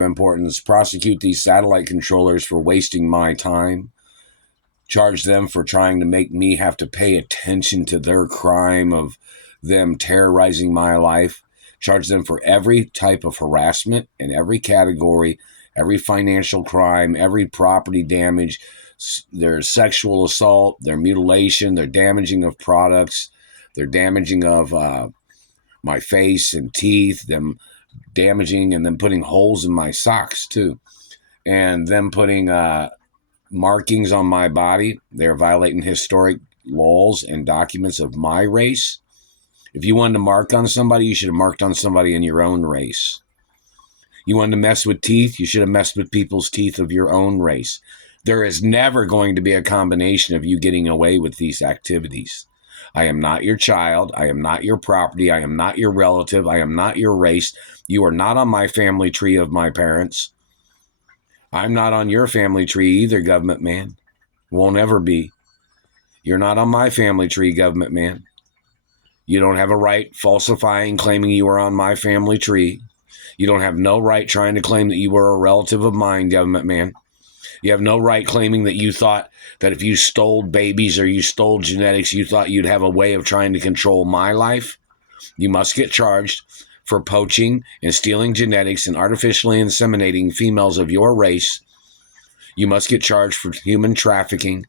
importance, prosecute these satellite controllers for wasting my time, charge them for trying to make me have to pay attention to their crime of them terrorizing my life, charge them for every type of harassment in every category, every financial crime, every property damage, their sexual assault, their mutilation, their damaging of products, their damaging of my face and teeth, them damaging and then putting holes in my socks too, and them putting markings on my body. They're violating historic laws and documents of my race. If you wanted to mark on somebody, you should have marked on somebody in your own race. You wanted to mess with teeth, you should have messed with people's teeth of your own race. There is never going to be a combination of you getting away with these activities. I am not your child. I am not your property. I am not your relative. I am not your race. You are not on my family tree of my parents. I'm not on your family tree either, government man. Won't ever be. You're not on my family tree, government man. You don't have a right falsifying, claiming you are on my family tree. You don't have no right trying to claim that you were a relative of mine, government man. You have no right claiming that you thought that if you stole babies or you stole genetics, you thought you'd have a way of trying to control my life. You must get charged for poaching and stealing genetics and artificially inseminating females of your race. You must get charged for human trafficking,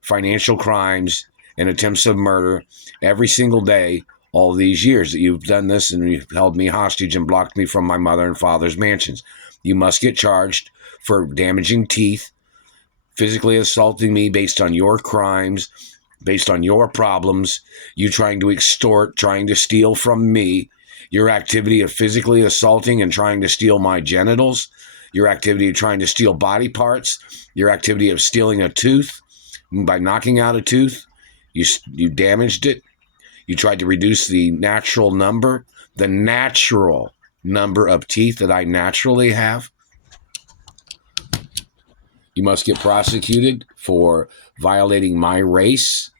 financial crimes, and attempts of murder every single day all these years that you've done this, and you've held me hostage and blocked me from my mother and father's mansions. You must get charged for damaging teeth, physically assaulting me based on your crimes, based on your problems, you trying to extort, trying to steal from me, your activity of physically assaulting and trying to steal my genitals, your activity of trying to steal body parts, your activity of stealing a tooth. By knocking out a tooth, you damaged it. You tried to reduce the natural number of teeth that I naturally have. You must get prosecuted for violating my race,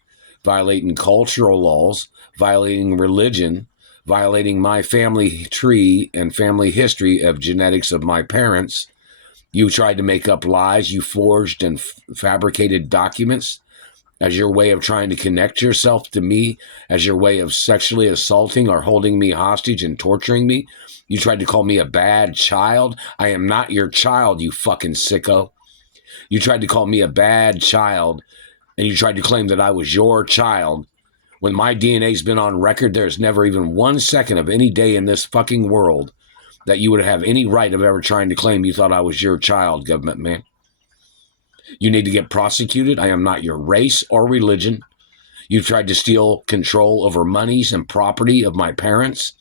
violating cultural laws, violating religion, violating my family tree and family history of genetics of my parents. You tried to make up lies. You forged and fabricated documents as your way of trying to connect yourself to me, as your way of sexually assaulting or holding me hostage and torturing me. You tried to call me a bad child. I am not your child, you fucking sicko. You tried to call me a bad child, and you tried to claim that I was your child. When my DNA's been on record, there's never even 1 second of any day in this fucking world that you would have any right of ever trying to claim you thought I was your child, government man. You need to get prosecuted. I am not your race or religion. You've tried to steal control over monies and property of my parents,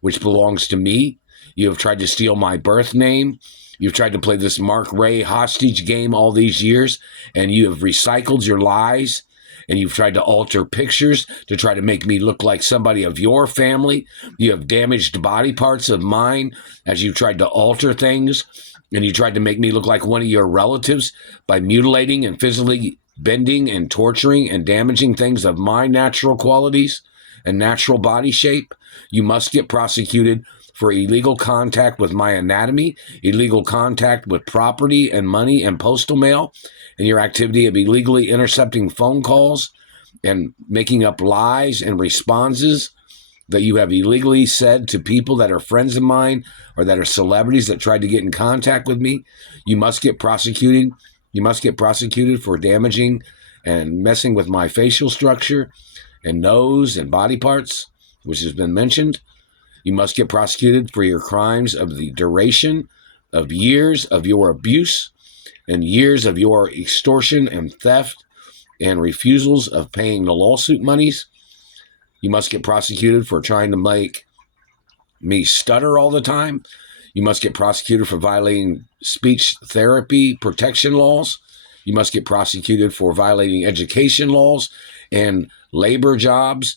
which belongs to me. You have tried to steal my birth name. You've tried to play this Mark Ray hostage game all these years, and you have recycled your lies, and you've tried to alter pictures to try to make me look like somebody of your family. You have damaged body parts of mine as you tried to alter things, and you tried to make me look like one of your relatives by mutilating and physically bending and torturing and damaging things of my natural qualities and natural body shape. You must get prosecuted for illegal contact with my anatomy, illegal contact with property and money and postal mail, and your activity of illegally intercepting phone calls and making up lies and responses that you have illegally said to people that are friends of mine or that are celebrities that tried to get in contact with me. You must get prosecuted. You must get prosecuted for damaging and messing with my facial structure and nose and body parts, which has been mentioned. You must get prosecuted for your crimes of the duration of years of your abuse and years of your extortion and theft and refusals of paying the lawsuit monies. You must get prosecuted for trying to make me stutter all the time. You must get prosecuted for violating speech therapy protection laws. You must get prosecuted for violating education laws and labor jobs,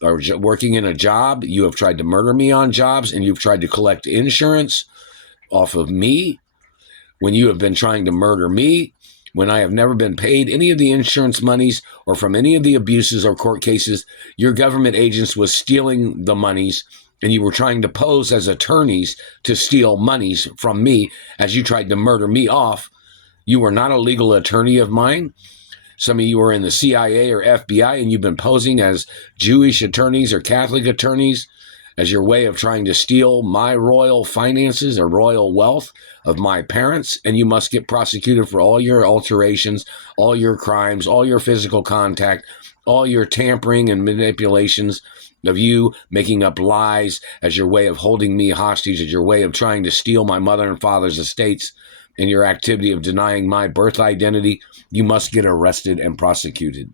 or working in a job. You have tried to murder me on jobs, and you've tried to collect insurance off of me when you have been trying to murder me, when I have never been paid any of the insurance monies or from any of the abuses or court cases. Your government agents was stealing the monies and you were trying to pose as attorneys to steal monies from me as you tried to murder me off. You were not a legal attorney of mine. Some of you were in the CIA or FBI, and you've been posing as Jewish attorneys or Catholic attorneys as your way of trying to steal my royal finances or royal wealth of my parents, and you must get prosecuted for all your alterations, all your crimes, all your physical contact, all your tampering and manipulations of you making up lies as your way of holding me hostage, as your way of trying to steal my mother and father's estates, and your activity of denying my birth identity. You must get arrested and prosecuted.